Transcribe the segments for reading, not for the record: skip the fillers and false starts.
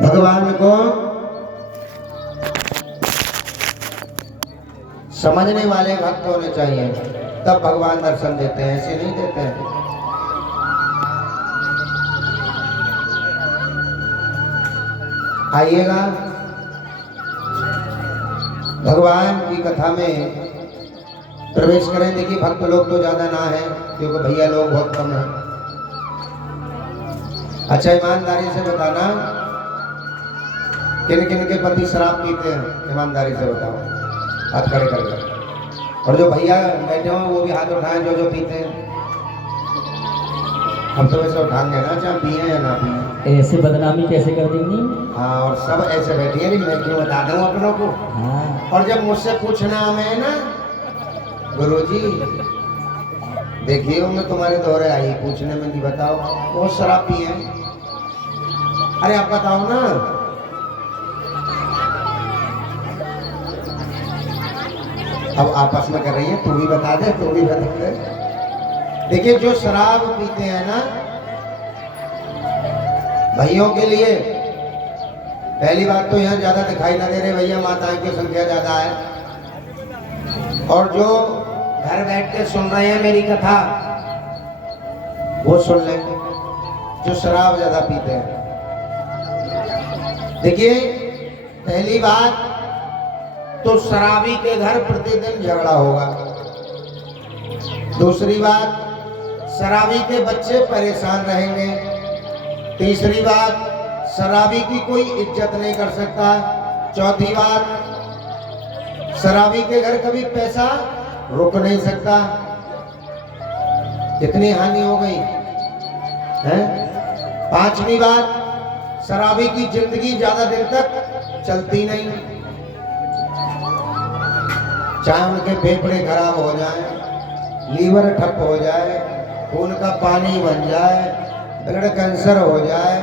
भगवान को समझने वाले भक्त होने चाहिए, तब भगवान दर्शन देते हैं, ऐसे नहीं देते हैं। आइएगा भगवान की कथा में प्रवेश करें। देखिए भक्त लोग तो ज्यादा ना है, क्योंकि भैया लोग बहुत कम हैं। अच्छा ईमानदारी से बताना, किन किन के पति शराब पीते हैं, ईमानदारी से बताओ, हाथ खड़े करके। और जो भैया बैठे हो वो भी हाथ उठाएं, जो जो पीते हैं। हम तो वैसे उठाएंगे ना, चाहे पिए या ना पिए। ऐसे बदनामी कैसे कर देंगी? हाँ, और सब ऐसे बैठे हैं, मैं क्यों बता दूं अपनों को। हाँ। और जब मुझसे पूछना हमें ना, गुरुजी देखिए होंगे तुम्हारे दौरे आई, पूछने में कि बताओ बहुत शराब पिए हैं। अरे आप बताओ ना, अब आपस में कर रही है, तू भी बता दे, तू भी बता दे। देखिए जो शराब पीते हैं ना, भाइयों के लिए पहली बात तो यहाँ ज्यादा दिखाई ना दे रहे भैया, माताएं की संख्या ज्यादा है। और जो घर बैठ के सुन रहे हैं मेरी कथा, वो सुन लें जो शराब ज्यादा पीते हैं। देखिए पहली बात तो शराबी के घर प्रतिदिन झगड़ा होगा। दूसरी बात, शराबी के बच्चे परेशान रहेंगे। तीसरी बात, शराबी की कोई इज्जत नहीं कर सकता। चौथी बात, शराबी के घर कभी पैसा रुक नहीं सकता। कितनी हानि हो गई है। पांचवी बात, शराबी की जिंदगी ज्यादा दिन तक चलती नहीं, चाहे उनके फेफड़े खराब हो जाए, लीवर ठप हो जाए, खून का पानी बन जाए, ब्लड कैंसर हो जाए,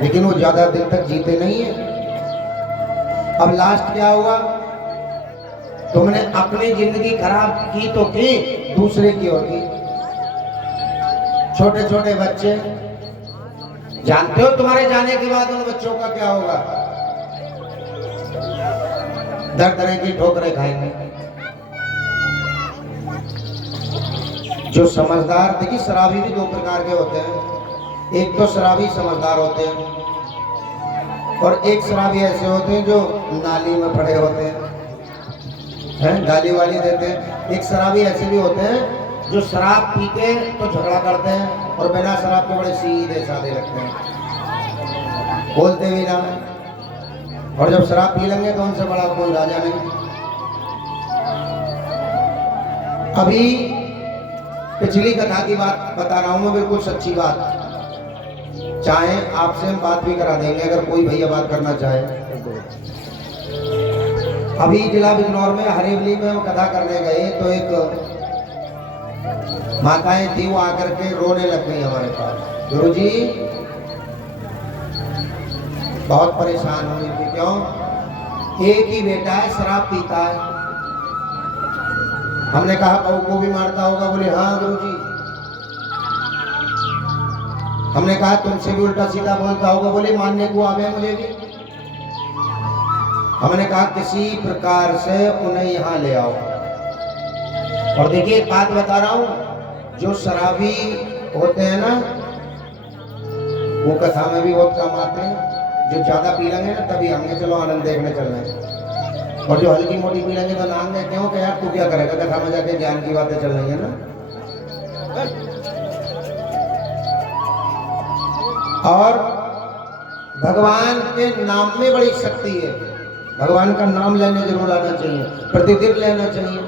लेकिन वो ज्यादा दिन तक जीते नहीं है। अब लास्ट क्या हुआ, तुमने अपनी जिंदगी खराब की तो की, दूसरे की होगी। छोटे छोटे बच्चे, जानते हो तुम्हारे जाने के बाद उन बच्चों का क्या होगा? दर तरह की ठोकरें खाएंगे। जो समझदार, देखिए शराबी भी दो प्रकार के होते हैं। एक तो शराबी समझदार होते हैं, और एक शराबी ऐसे होते हैं जो नाली में पड़े होते हैं, गाली वाली देते हैं। एक शराबी ऐसे भी होते हैं जो शराब पीते तो झगड़ा करते हैं, और बिना शराब के बड़े सीधे साधे लगते हैं, बोलते भी ना। और जब शराब पी लेंगे तो उनसे बड़ा कोई राजा नहीं। अभी पिछली कथा की बात बता रहा हूं मैं, बिल्कुल सच्ची बात। चाहे आपसे हम बात भी करा देंगे अगर कोई भैया बात करना चाहे। अभी जिला बिजनौर में हरेवली में हम कथा करने गए तो एक माताएं थी, वो आकर के रोने लग गई हमारे पास। गुरुजी बहुत परेशान हुई थी। क्यों? एक ही बेटा है, शराब पीता है। हमने कहा बहू को भी मारता होगा? बोले हाँ गुरुजी। हमने कहा तुमसे भी उल्टा सीधा बोलता होगा? बोले मानने को आ गए मुझे भी। हमने कहा किसी प्रकार से उन्हें यहाँ ले आओ। और देखिए एक बात बता रहा हूँ, जो शराबी होते हैं ना, वो कथा में भी बहुत काम आते हैं। जो ज्यादा पी लेंगे ना, तभी हमने चलो आनंद देखने चल रहे हैं। और जो हल्की मोटी पी लेंगे तो नांगे क्यों कि यार तू क्या करेगा, कथा में जाके ज्ञान की बातें चल रही है ना। और भगवान के नाम में बड़ी शक्ति है। भगवान का नाम लेने जरूर आना चाहिए, प्रतिदिन लेना चाहिए।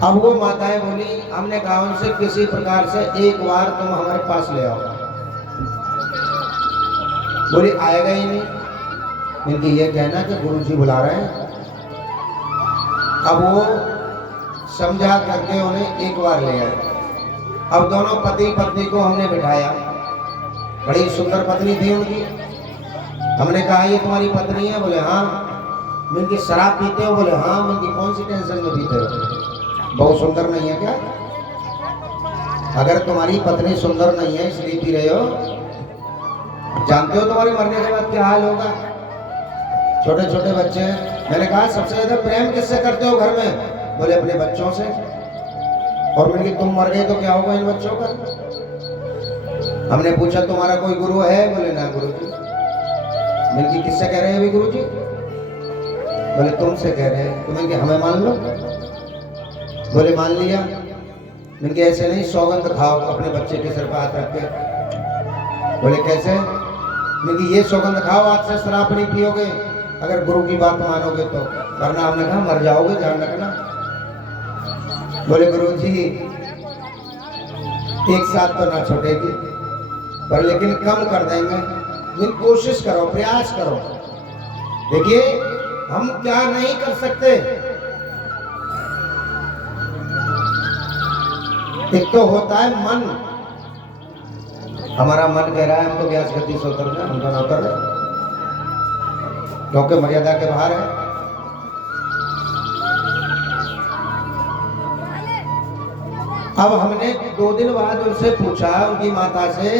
अब वो माताएं बोली, हमने कहा उनसे किसी प्रकार से एक बार तुम हमारे पास ले आओ। बोली आएगा ही नहीं, क्योंकि ये कहना कि गुरुजी बुला रहे हैं। अब वो समझा करके उन्हें एक बार ले आए। अब दोनों पति पत्नी को हमने बिठाया, बड़ी सुंदर पत्नी थी उनकी। हमने कहा ये तुम्हारी पत्नी है? बोले हाँ। मैं शराब पीते हो? बोले हाँ। मैं कौन सी टेंशन में पीते हो? बहुत सुंदर नहीं है क्या? अगर तुम्हारी पत्नी सुंदर नहीं है इसलिए पी रहे हो, जानते हो तुम्हारे मरने के बाद क्या हाल होगा? छोटे छोटे बच्चे हैं। मैंने कहा सबसे ज्यादा प्रेम किससे करते हो घर में? बोले अपने बच्चों से। और मैंने कहा तुम मर गए तो क्या होगा इन बच्चों का? हमने पूछा तुम्हारा कोई गुरु है? बोले ना गुरु जी। मैंने कहा किससे कह रहे हैं अभी गुरु जी? बोले तुमसे कह रहे हैं। तो मैंने कहा हमें मान लो। बोले मान लिया। मैंने कहा ऐसे नहीं, सौगंध खाओ अपने बच्चे के सिर पर हाथ रख के। बोले कैसे? मैंने कहा ये सौगंध खाओ आज से शराब नहीं पियोगे अगर गुरु की बात मानोगे तो, वरना हमने कहा मर जाओगे, ध्यान रखना। बोले गुरु जी एक साथ तो ना छूटेगी, पर लेकिन कम कर देंगे। लेकिन कोशिश करो, प्रयास करो। देखिए हम क्या नहीं कर सकते। एक तो होता है मन, हमारा मन कह रहा है हम तो व्यास गति से उतर जाए, हम तो ना उतर रहे क्योंकि मर्यादा के बाहर है। अब हमने 2 दिन बाद उनसे पूछा, उनकी माता से,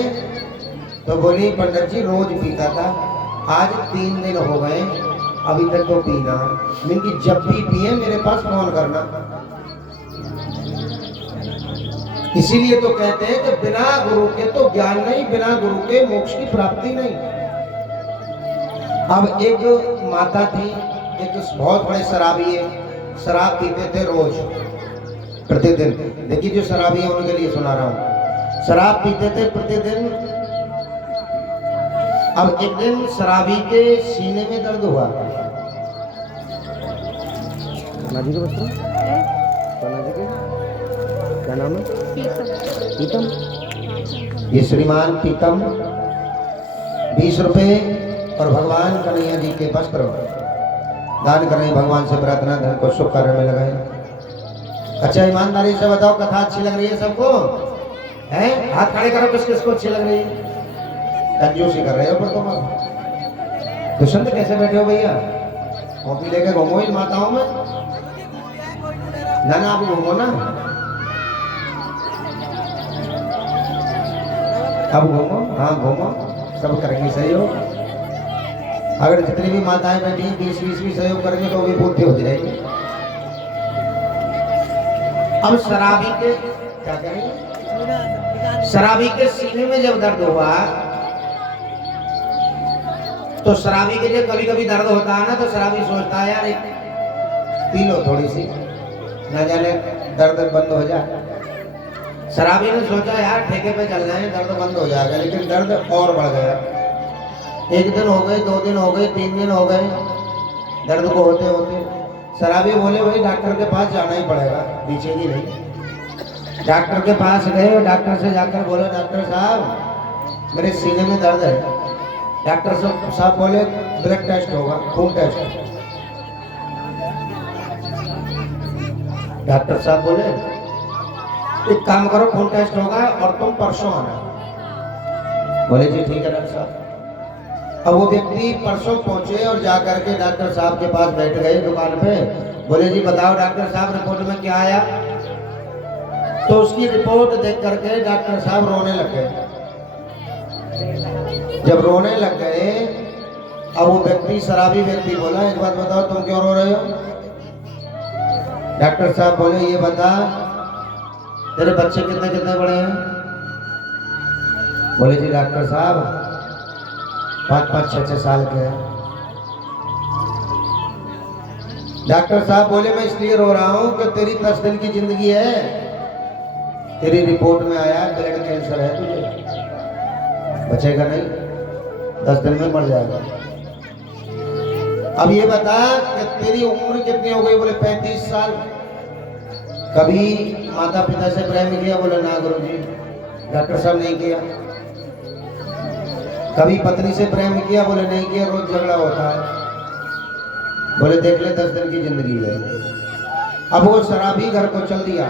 तो बोली पंडित जी रोज पीता था, आज 3 दिन हो गए अभी तक तो पीना। लेकिन जब भी पिए मेरे पास फोन करना। इसीलिए तो कहते हैं कि बिना गुरु के तो ज्ञान नहीं, बिना गुरु के मोक्ष की प्राप्ति नहीं। अब एक माता थी, एक बहुत बड़े शराबी है, शराब पीते थे रोज प्रतिदिन। देखिए जो शराबी है उनके लिए सुना रहा हूँ, शराब पीते थे प्रतिदिन। अब एक दिन शराबी के सीने में दर्द हुआ। जी के बच्चों जी के क्या नाम है? पीतम। ये श्रीमान पीतम 20 रुपए और भगवान कन्हैया जी के वस्त्र दान करें। भगवान से प्रार्थना धन को शुभ कार्य में लगाएं। अच्छा ईमानदारी से बताओ, कथा अच्छी लग रही है सबको? हैं? हाथ खड़े करो, किस किस को अच्छी लग रही है? कंजूसी कर रहे हो पर तुम दुष्यंत कैसे बैठे हो भैया? कॉपी लेके घूमो इन माताओं में। ना आप घूमो ना, अब घूमो। हाँ घूमो, सब करेंगे सहयोग। अगर जितनी भी माताएं बैठी 20-20 भी सहयोग करेंगे तो भी पूर्ति हो जाएगी। अब शराबी के क्या करेंगे? शराबी के सीने में जब दर्द हुआ तो शराबी के जब कभी कभी दर्द होता है ना, तो शराबी सोचता है यार एक पी लो थोड़ी सी, ना जाने दर्द बंद हो जाए। शराबी ने सोचा यार ठेके पे चलना है, दर्द बंद हो जाएगा, लेकिन दर्द और बढ़ गया। 1 दिन हो गए, 2 दिन हो गए, 3 दिन हो गए दर्द को होते होते। शराबी बोले भाई डॉक्टर के पास जाना ही पड़ेगा, पीछेगी नहीं। डॉक्टर के पास गए और डॉक्टर से जाकर बोले डॉक्टर साहब मेरे सीने में दर्द है। डॉक्टर साहब बोले ब्लड टेस्ट होगा, खून टेस्ट। डॉक्टर साहब बोले एक काम करो, खून टेस्ट होगा और तुम परसों आना। बोले जी ठीक है डॉक्टर साहब। अब वो व्यक्ति परसों पहुंचे और जाकर के डॉक्टर साहब के पास बैठ गए दुकान पे। बोले जी बताओ डॉक्टर साहब रिपोर्ट में क्या आया? तो उसकी रिपोर्ट देख करके डॉक्टर साहब रोने लग गए। जब रोने लग गए, अब वो व्यक्ति शराबी व्यक्ति बोला एक बात बताओ तुम क्यों रो रहे हो? डॉक्टर साहब बोले ये बता तेरे बच्चे कितने कितने बड़े हैं? बोले जी डॉक्टर साहब 5-5, 6-6 साल के हैं। डॉक्टर साहब बोले मैं इसलिए रो रहा हूं कि तेरी 10 दिन की जिंदगी है, तेरी रिपोर्ट में आया ब्लड कैंसर है, तुझे बचेगा नहीं, 10 दिन में मर जाएगा। अब ये बता कि तेरी उम्र कितनी हो गई? बोले 35 साल। कभी माता पिता से प्रेम किया? बोले ना गुरु जी। डॉक्टर साहब नहीं किया। कभी पत्नी से प्रेम किया? बोले नहीं किया, रोज झगड़ा होता है। बोले देख ले 10 दिन की जिंदगी है। अब वो शराबी घर को चल दिया।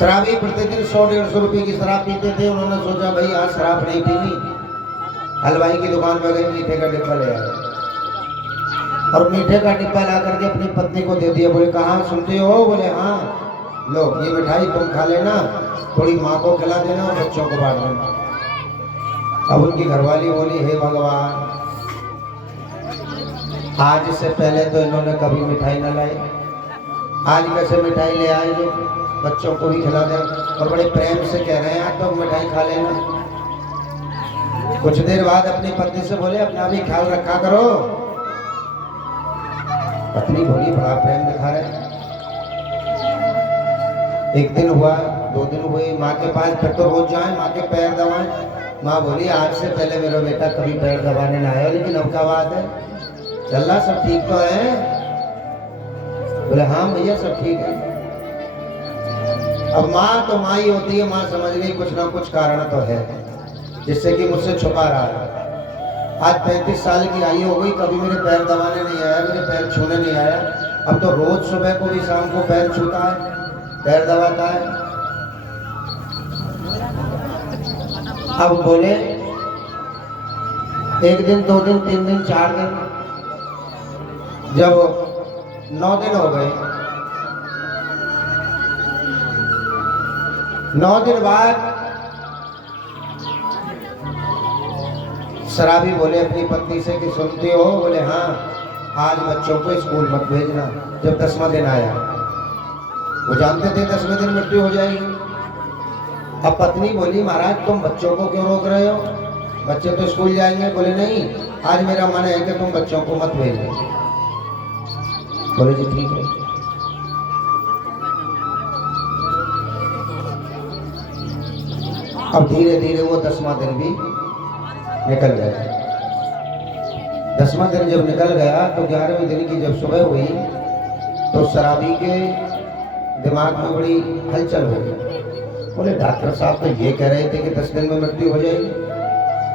शराबी प्रतिदिन 100-150 रुपए की शराब पीते थे। उन्होंने सोचा भाई आज शराब नहीं पीनी, हलवाई की दुकान पर गए, मीठे का डिब्बा ले आए और मीठे का डिब्बा ला करके अपनी पत्नी को दे दिया। बोले कहाँ सुनते हो? बोले हाँ लो ये मिठाई तुम खा लेना, थोड़ी माँ को खिला देना और बच्चों को बांट देना। अब उनकी घरवाली बोली, हे भगवान, आज से पहले तो इन्होंने कभी मिठाई न लाई, आज कैसे मिठाई ले आए जो बच्चों को भी खिला दें। और बड़े प्रेम से कह रहे हैं आज तो मिठाई खा लेना। कुछ देर बाद अपनी पत्नी से बोले, अपना भी ख्याल रखा करो। पत्नी बोली, बड़ा प्रेम दिखा रहे। एक दिन हुआ, 2 दिन हुए, माँ के पास फिर तो रोज जाए, माँ के पैर दबाएं। माँ बोली, आज से पहले मेरा बेटा कभी पैर दबाने ना आया, लेकिन अब क्या बात है, चल रहा सब ठीक तो है? बोले, हाँ भैया सब ठीक है। अब माँ तो माँ ही होती है, माँ समझ गई कुछ ना कुछ कारण तो है जिससे कि मुझसे छुपा रहा है। आज 35 साल की आयु हो गई, कभी मेरे पैर दबाने नहीं आया, मेरे पैर छूने नहीं आया। अब तो रोज सुबह को भी शाम को पैर छूता है, पैर दबाता है। अब बोले, 1 दिन 2 दिन 3 दिन 4 दिन, जब 9 दिन हो गए, 9 दिन बाद शराबी बोले अपनी पत्नी से कि सुनते हो? बोले, हाँ, आज बच्चों को स्कूल मत भेजना। जब 10वां दिन आया, वो जानते थे 10वें दिन मृत्यु हो जाएगी। अब पत्नी बोली, महाराज तुम बच्चों को क्यों रोक रहे हो, बच्चे तो स्कूल जाएंगे। बोले, नहीं, आज मेरा मन है कि तुम बच्चों को मत भेजना। बोले, जी ठीक है। अब धीरे धीरे वो 10वां दिन भी निकल गया। 10वां दिन जब निकल गया तो 11वें दिन की जब सुबह हुई तो शराबी के दिमाग में बड़ी हलचल हो गई। बोले, डॉक्टर साहब तो ये कह रहे थे कि 10 दिन में मृत्यु हो जाएगी।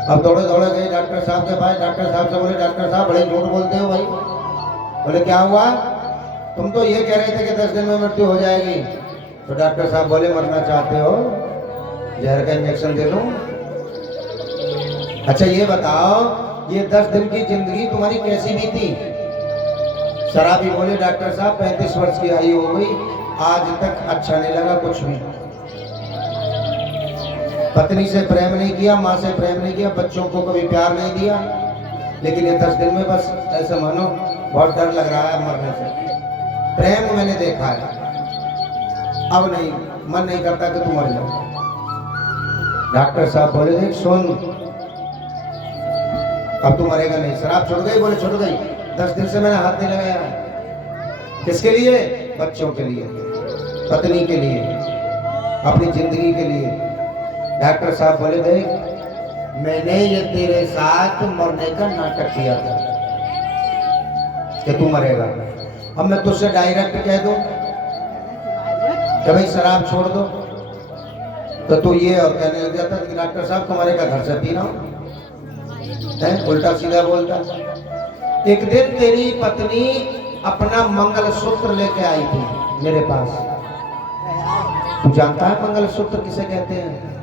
अब दौड़े दौड़े गए डॉक्टर साहब के पास। डॉक्टर साहब से बोले, डॉक्टर साहब बड़े झूठ बोलते हो भाई। बोले, क्या हुआ? तुम तो ये कह रहे थे कि 10 दिन में मृत्यु हो जाएगी। तो डॉक्टर साहब बोले, मरना चाहते हो, जहर का इंजेक्शन दे दूं? अच्छा ये बताओ, ये 10 दिन की जिंदगी तुम्हारी कैसी बीती? शराबी बोले, डॉक्टर साहब 35 वर्ष की आयु हो गई, आज तक अच्छा नहीं लगा कुछ भी। पत्नी से प्रेम नहीं किया, माँ से प्रेम नहीं किया, बच्चों को कभी प्यार नहीं दिया, लेकिन ये 10 दिन में बस ऐसे मानो बहुत डर लग रहा है मरने से। प्रेम मैंने देखा है, अब नहीं, मन नहीं करता कि तुम मर जाओ। डॉक्टर साहब बोले, देख सुन, अब तू मरेगा नहीं। शराब छुट गई? बोले, छुट गई। 10 दिन से मैंने हाथ नहीं लगाया। किसके लिए? बच्चों के लिए, पत्नी के लिए, अपनी जिंदगी के लिए। डॉक्टर साहब बोले, देख मैंने ये तेरे साथ मरने का नाटक किया था कि तू मरेगा। अब मैं तुझसे डायरेक्ट कह दूं कि भाई शराब छोड़ दो, तो तू ये और कहने लग जाता कि डॉक्टर साहब तुम्हारे का घर से पी रहा हूं, उल्टा सीधा बोलता। एक दिन तेरी पत्नी अपना मंगलसूत्र लेके आई थी मेरे पास। तू जानता है मंगलसूत्र किसे कहते हैं?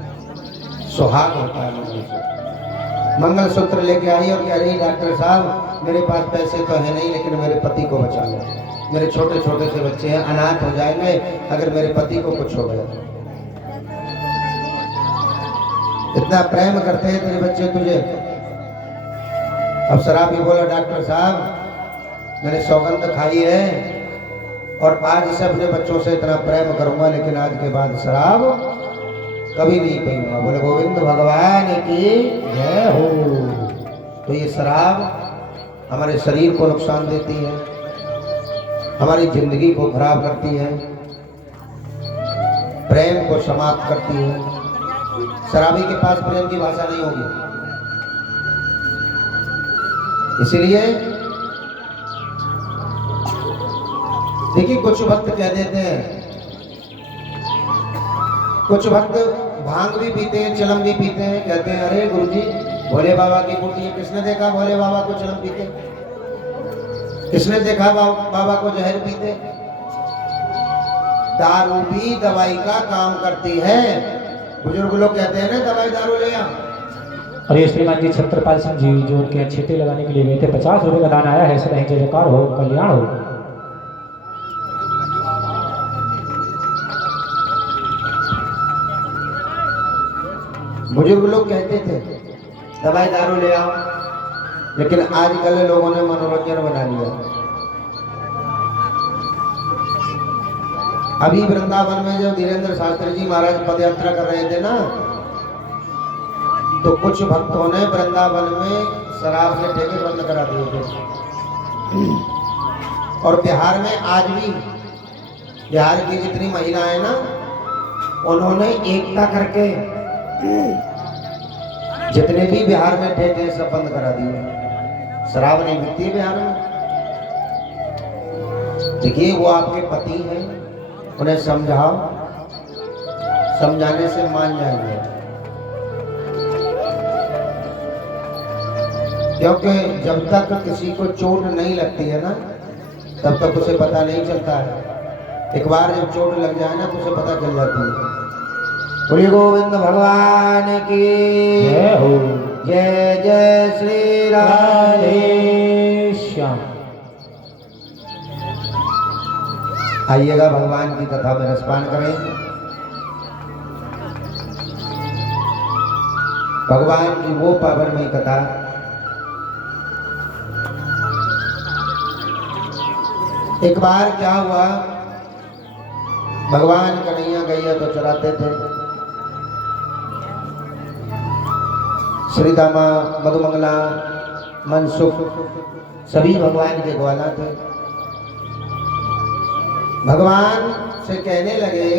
सुहाग होता है मंगलसूत्र। मंगलसूत्र लेके आई और कह रही, डॉक्टर साहब मेरे पास पैसे तो है नहीं, लेकिन मेरे पति को बचा लो, मेरे छोटे छोटे से बच्चे हैं, अनाथ हो जाएंगे अगर मेरे पति को कुछ हो गया। इतना प्रेम करते हैं तेरे बच्चे तुझे। अब शराबी बोला, डॉक्टर साहब मैंने सौगंध खाई है और आज से अपने बच्चों से इतना प्रेम करूंगा, लेकिन आज के बाद शराब कभी नहीं पीऊंगा। बोले, गोविंद भगवान की जय हो। तो ये शराब हमारे शरीर को नुकसान देती है, हमारी जिंदगी को खराब करती है, प्रेम को समाप्त करती है। शराबी के पास प्रेम की भाषा नहीं होगी। इसीलिए देखिए, कुछ भक्त कह देते हैं, कुछ भक्त भांग भी पीते हैं, चिलम भी पीते हैं, कहते हैं अरे गुरुजी भोले बाबा की मूर्ति है, किसने देखा भोले बाबा को चिलम पीते, किसने देखा बाबा को जहर पीते। दारू भी दवाई का काम करती है। बुजुर्ग लोग कहते हैं ना, दवाई दारू ले आ। और ये श्रीमान जी छत्रपाल सिंह जी जो उनके छींटे लगाने के लिए गए थे, 50 रुपए का दान आया है। सदा ही जय जयकार हो, कल्याण हो। बुजुर्ग लोग कहते थे दवाई दारू ले आओ। लेकिन आजकल लोगों ने मनोरंजन बना लिया। अभी वृंदावन में जब धीरेन्द्र शास्त्री जी महाराज पद यात्रा कर रहे थे ना, तो कुछ भक्तों ने वृंदावन में शराब के ठेके बंद करा दिए थे। और बिहार में आज भी बिहार की जितनी महिलाएं ना, उन्होंने एकता करके जितने भी बिहार में ठेके सब बंद करा दिए। शराब नहीं बिकती है बिहार में। देखिए, वो आपके पति हैं, उन्हें समझाओ, समझाने से मान जाएंगे। क्योंकि जब तक किसी को चोट नहीं लगती है ना, तब तक उसे पता नहीं चलता है। एक बार जब चोट लग जाए ना, तो उसे पता चल जाती है। बोलिए गोविंद भगवान की जय हो। जय जय श्री राधे श्याम। आइएगा, भगवान की कथा में रसपान करें। भगवान की वो पावनमयी कथा एक बार क्या हुआ, भगवान कन्हैया गैया तो चराते थे। श्रीदामा, मधुमंगला, मनसुख सभी भगवान के ग्वाला थे। भगवान से कहने लगे,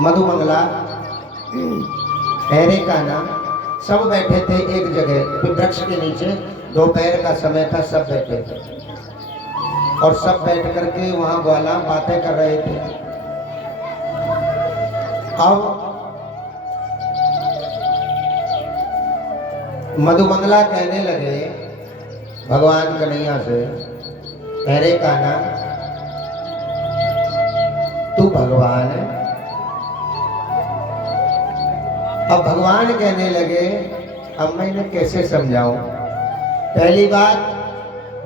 मधुमंगला, हैरे कान्हा, सब बैठे थे एक जगह वृक्ष के नीचे। दोपहर का समय था, सब बैठे थे और सब बैठ करके वहां ग्वाला बातें कर रहे थे। अब मधुमंगला कहने लगे भगवान कन्हैया से, अरे कान्हा, तू भगवान है। अब भगवान कहने लगे, अब मैं इन्हें कैसे समझाऊं। पहली बात,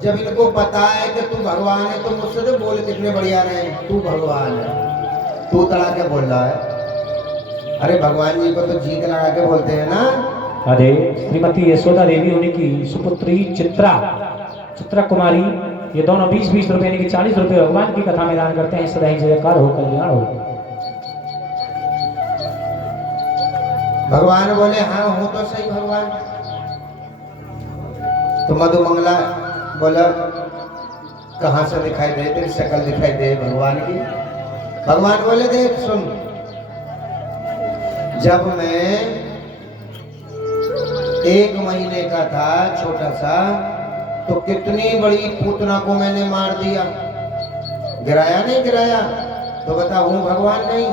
जब इनको पता है कि तू भगवान है, तो मुझसे तो बोल कितने बढ़िया रहे, तू भगवान है, तू तड़ा के बोल रहा है। अरे भगवान जी को तो जीत लगा के बोलते हैं ना। अरे श्रीमती यशोदा देवी उन्हीं की सुपुत्री चित्रा कुमारी, ये दोनों 20-20 रुपए यानी कि 40 रुपए भगवान की कथा में दान करते हैं। सदा ही जयकार हो, कल्याण हो। भगवान बोले, हाँ हूं तो सही भगवान। तो मधुमंगला बोला, कहां से दिखाई दे, तेरी शक्ल दिखाई दे भगवान की। भगवान बोले, देख सुन, जब मैं 1 महीने का था, छोटा सा, तो कितनी बड़ी पूतना को मैंने मार दिया। गिराया नहीं गिराया? तो बता, हूं भगवान नहीं?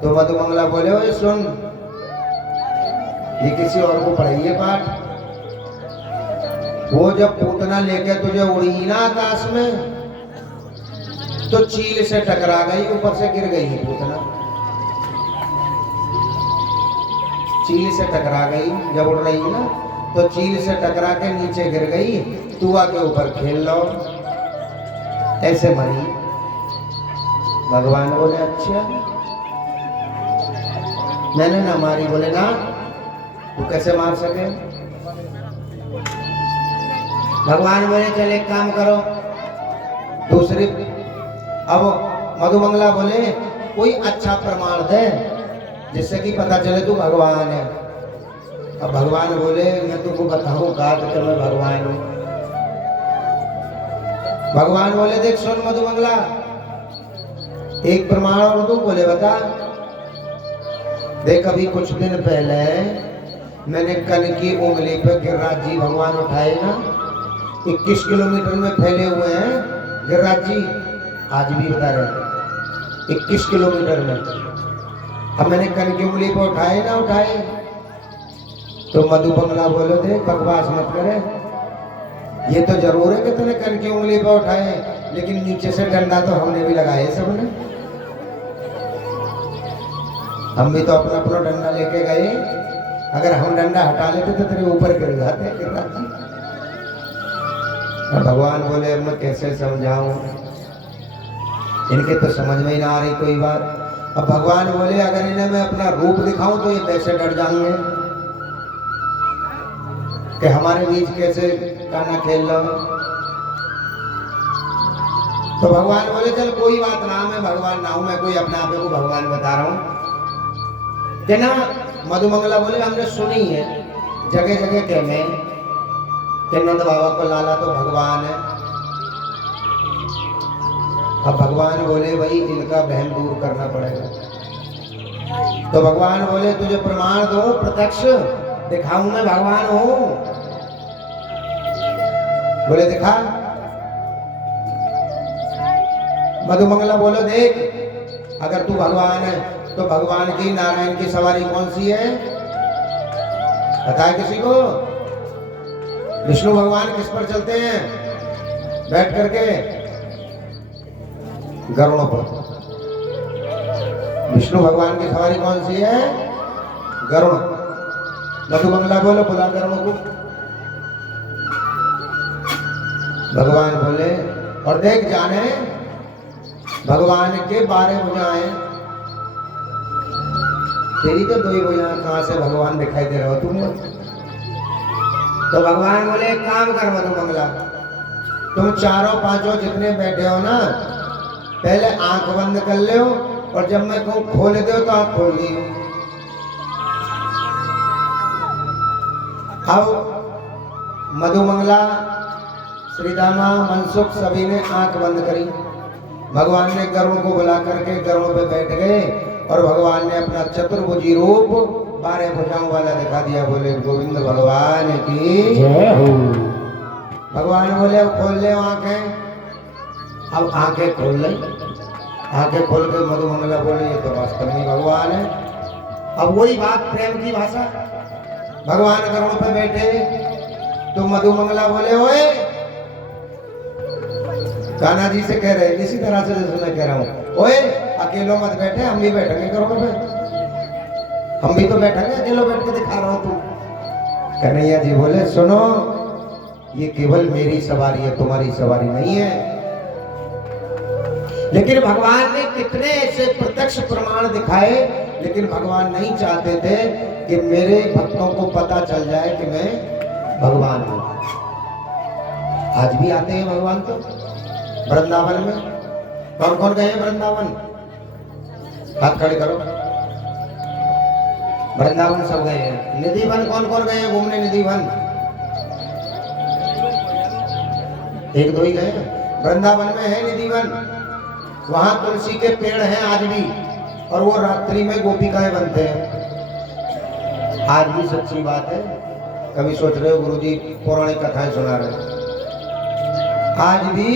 तो मधुमंगला बोले, ओए सुन, ये किसी और को पढ़ाइए पाठ। वो जब पूतना लेके तुझे उड़ी ना आकाश में, तो चील से टकरा गई, ऊपर से गिर गई है पूतना। चील से टकरा गई, जब उड़ रही ना, तो चील से टकरा के नीचे गिर गई। तुआ के ऊपर खेल लो, ऐसे मरी। भगवान बोले, अच्छा, मैंने ना मारी। बोले, ना, तू कैसे मार सके? भगवान बोले, चल एक काम करो, दूसरी। अब मधुमंगला बोले, कोई अच्छा प्रमाण दे जिससे कि पता चले तू भगवान है। अब भगवान बोले, मैं तुमको बताऊं का कि मैं भगवान हूं। भगवान बोले, देख सुन मधुमंगला, एक प्रमाण और तू बोले, बता। देख, अभी कुछ दिन पहले मैंने कन की उंगली पे गिरिराज जी भगवान उठाए ना, 21 किलोमीटर में फैले हुए हैं गिरिराज जी, आज भी बता रहे 21 किलोमीटर में। अब मैंने कन की उंगली पे उठाए ना उठाए। तो मधुमंगला बोले, देख बकवास मत करे, ये तो जरूर है कि तूने कन की उंगली पे उठाए, लेकिन नीचे से डंडा तो हमने भी लगाए सबने। हम भी तो अपना अपना डंडा लेके गए। अगर हम डंडा हटा लेते तो तेरे ऊपर गिर जाते गिरिराज जी। भगवान बोले, अब मैं कैसे समझाऊं, इनके तो समझ में ही ना आ रही कोई बात। अब भगवान बोले, अगर इन्हें मैं अपना रूप दिखाऊं तो ये कैसे डर जाएंगे। कि हमारे बीच कैसे गाना खेल लो। तो भगवान बोले चल कोई बात ना, मैं भगवान ना हूं, मैं कोई अपने आप को भगवान बता रहा हूं। कि ना मधुमंगला बोले हमने सुनी है जगह जगह के में कि नंद बाबा को लाला तो भगवान है। अब भगवान बोले भाई इनका वहम दूर करना पड़ेगा। तो भगवान बोले तुझे प्रमाण दो, प्रत्यक्ष दिखाऊं मैं भगवान हूं। बोले दिखा। मधुमंगला बोलो देख, अगर तू भगवान है तो भगवान की नारायण की सवारी कौन सी है बताए किसी को। विष्णु भगवान किस पर चलते हैं बैठ करके, गरुड़ों पर। विष्णु भगवान की सवारी कौन सी है, गरुड़। मधुमंगला बोलो बुला गरुड़ों को। भगवान बोले और देख जाने भगवान के 12 भुजाएं, तेरी तो 2 ही भुजाएं, कहां से भगवान दिखाई दे रहा हो तुम। तो भगवान बोले एक काम कर मधुमंगला, तुम चारों पांचों जितने बैठे हो ना पहले आंख बंद कर लो और जब मैं कहूं खोल दो तो आंख खोल ली। अब मधुमंगला, श्रीदामा, मनसुख सभी ने आंख बंद करी। भगवान ने गरुड़ को बुला करके गरुड़ पे बैठ गए और भगवान ने अपना चतुर्भुजी रूप 12 भुजाओं वाला दिखा दिया। बोले गोविंद भगवान की जय हो। भगवान बोले अब खोल ले आंखें। अब आंखें खोल ले। आंखें खोल के मधुमंगला बोले ये तो वास्तव में भगवान है। अब वही बात प्रेम की भाषा। भगवान गरुड़ पे बैठे तो मधुमंगला बोले ओए, कान्हा जी से कह रहे इसी तरह से जैसे मैं कह रहा हूँ, ओए अकेलो मत बैठे, हम भी बैठेंगे गरुड़ पे, हम भी तो बैठेंगे, अकेलो बैठ के दिखा रहा हूं तू। कन्हैया जी बोले सुनो, ये केवल मेरी सवारी है, तुम्हारी सवारी नहीं है। लेकिन भगवान ने कितने ऐसे प्रत्यक्ष प्रमाण दिखाए, लेकिन भगवान नहीं चाहते थे कि मेरे भक्तों को पता चल जाए कि मैं भगवान हूं। आज भी आते हैं भगवान तो वृंदावन में। कौन कौन गए हैं वृंदावन, हाथ खड़े करो। वृंदावन सब गए हैं। निधिवन कौन कौन गए हैं घूमने, निधिवन 1-2 ही गए। वृंदावन में है निधिवन, वहां तुलसी के पेड़ हैं आज भी, और वो रात्रि में गोपिकाएं बनते हैं। आज भी सच्ची बात है। कभी सोच रहे हो गुरुजी पौराणिक कथाएं सुना रहे, आज भी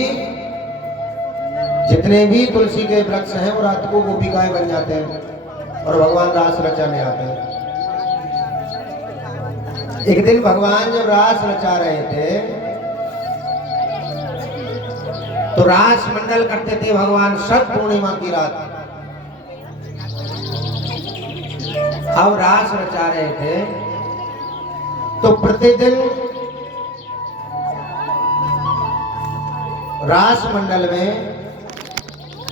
जितने भी तुलसी के वृक्ष हैं वो रात को गोपिकाएं बन जाते हैं और भगवान रास रचाने आते हैं। एक दिन भगवान जब रास रचा रहे थे तो रास मंडल करते थे भगवान शत पूर्णिमा की रात। अब रास रचा रहे थे तो प्रतिदिन रास मंडल में